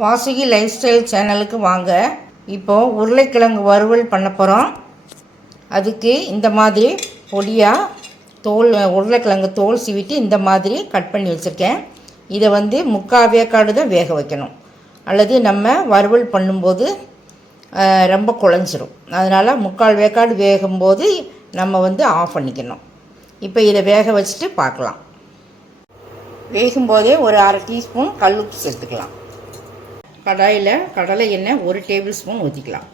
Vasuki life style சேனலுக்கு வாங்க. இப்போது உருளைக்கிழங்கு வறுவல் பண்ண போகிறோம் அதுக்கு இந்த மாதிரி பொடியாக தோல் உருளைக்கிழங்கு தோல் சீவிட்டு இந்த மாதிரி கட் பண்ணி வச்சுருக்கேன். இதை வந்து முக்கால் வேக்காடு தான் வேக வைக்கணும். அல்லது நம்ம வறுவல் பண்ணும்போது ரொம்ப குழஞ்சிரும். அதனால் முக்கால் வேக்காடு வேகும்போது நம்ம வந்து ஆஃப் பண்ணிக்கணும். இப்போ இதை வேக வச்சுட்டு பார்க்கலாம். வேகும்போதே ஒரு அரை டீஸ்பூன் கல் உப்பு சேர்த்துக்கலாம். கடாயில் கடலை எண்ணெய் ஒரு டேபிள் ஸ்பூன் ஊற்றிக்கலாம்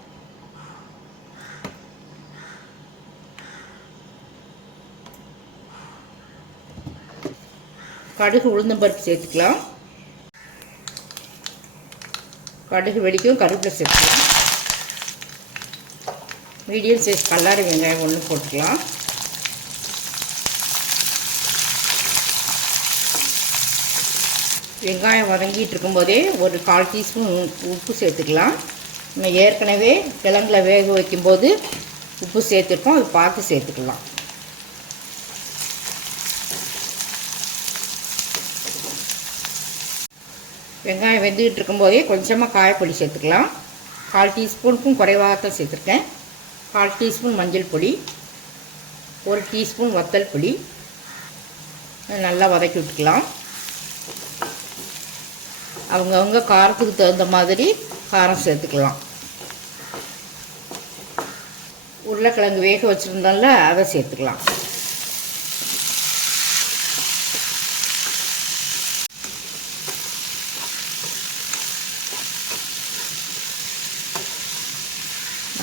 கடுகு உளுந்தம் பருப்பு சேர்த்துக்கலாம். கடுகு வெடிக்கும் கருவேப்பிலை சேர்த்துக்கலாம். மீடியம் சைஸ் கல்லாரி வெங்காயம் ஒன்று போட்டுக்கலாம். வெங்காயம் வதங்கிட்டு இருக்கும்போதே ஒரு கால் டீஸ்பூன் உப்பு சேர்த்துக்கலாம். நம்ம ஏற்கனவே கிழங்குல வேக வைக்கும்போது உப்பு சேர்த்துருக்கோம் அது பார்த்து சேர்த்துக்கலாம். வெங்காயம் வெந்துக்கிட்டு இருக்கும்போதே கொஞ்சமாக காயப்பொடி சேர்த்துக்கலாம். கால் டீஸ்பூனுக்கும் குறைவாக தான் சேர்த்துருக்கேன். கால் டீஸ்பூன் மஞ்சள் பொடி ஒரு டீஸ்பூன் வத்தல் பொடி நல்லா வதக்கி விட்டுக்கலாம். அவங்கவுங்க காரத்துக்கு தகுந்த மாதிரி காரம் சேர்த்துக்கலாம். உருளைக்கிழங்கு வேக வச்சுருந்தோம்ல அதை சேர்த்துக்கலாம்.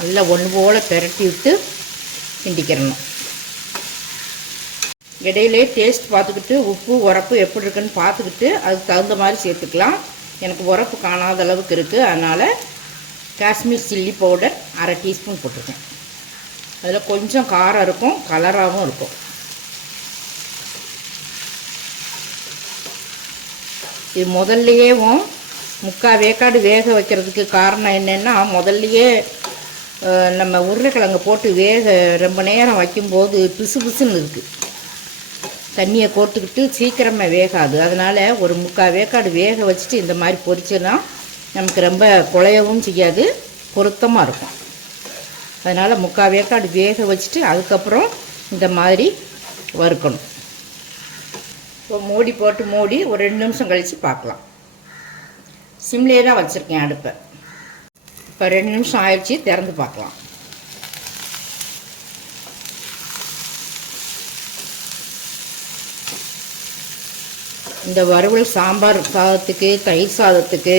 நல்லா ஒன்று போல் பெரட்டி விட்டு கிண்டிக்கிறணும். இடையிலே டேஸ்ட் பார்த்துக்கிட்டு உப்பு உரப்பு எப்படி இருக்குன்னு பார்த்துக்கிட்டு அதுக்கு தகுந்த மாதிரி சேர்த்துக்கலாம். எனக்கு உரப்பு காணாத அளவுக்கு இருக்குது அதனால் காஷ்மீர் சில்லி பவுடர் அரை டீஸ்பூன் போட்டிருக்கேன். அதில் கொஞ்சம் காரம் இருக்கும் கலராகவும் இருக்கும். இது முதல்லையேவும் முக்கால் வேக்காடு வேக வைக்கிறதுக்கு காரணம் என்னென்னா முதல்லையே நம்ம உருளைக்கிழங்கு போட்டு வேக ரொம்ப நேரம் வைக்கும்போது பிசு பிசுன்னு இருக்குது தண்ணியை கோர்த்துக்கிட்டு சீக்கிரமாக வேகாது. அதனால் ஒரு முக்கால் வேக்காடு வேக வச்சுட்டு இந்த மாதிரி பொரிச்சோன்னா நமக்கு ரொம்ப குழையவும் செய்யாது பொருத்தமாக இருக்கும். அதனால் முக்கால் வேக்காடு வேக வச்சுட்டு அதுக்கப்புறம் இந்த மாதிரி வறுக்கணும். இப்போ மூடி போட்டு மூடி ஒரு ரெண்டு நிமிஷம் கழித்து பார்க்கலாம். சிம்லேயே தான் வச்சுருக்கேன் அடுப்பை. இப்போ ரெண்டு நிமிஷம் ஆயிடுச்சு திறந்து பார்க்கலாம். இந்த வறுவல் சாம்பார் சாதத்துக்கு தயிர் சாதத்துக்கு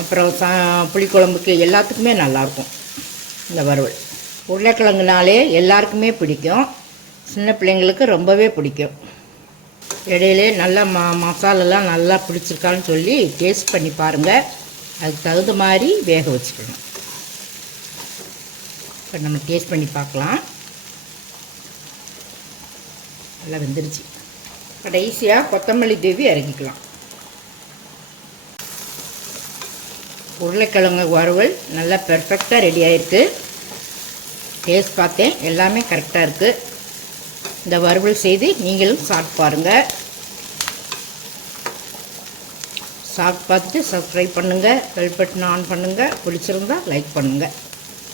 அப்புறம் சா புளிக்குழம்புக்கு எல்லாத்துக்குமே நல்லாயிருக்கும் இந்த வறுவல். உருளைக்கிழங்குனாலே எல்லாருக்குமே பிடிக்கும். சின்ன பிள்ளைங்களுக்கு ரொம்பவே பிடிக்கும். இடையிலே நல்லா ம மசாலெல்லாம் நல்லா பிடிச்சிருக்கான்னு சொல்லி டேஸ்ட் பண்ணி பாருங்கள் அதுக்கு தகுந்த மாதிரி வேக வச்சுக்கணும். இப்போ நம்ம டேஸ்ட் பண்ணி பார்க்கலாம். நல்லா வெந்துருச்சு. கடைசியாக கொத்தமல்லி தேவி இறக்கிக்கலாம் உருளைக்கிழங்கு வறுவல் நல்லா பெர்ஃபெக்டாக ரெடி ஆயிருக்கு. டேஸ்ட் பார்த்தேன். எல்லாமே கரெக்டாக இருக்குது இந்த வறுவல் செய்து நீங்களும் சாப்பிட்டு பாருங்கள் சாப்பிட்டு பார்த்துட்டு சப்ஸ்கிரைப் பண்ணுங்கள் பெல் பட்டன் ஆன் பண்ணுங்கள் பிடிச்சிருந்தால் லைக் பண்ணுங்கள்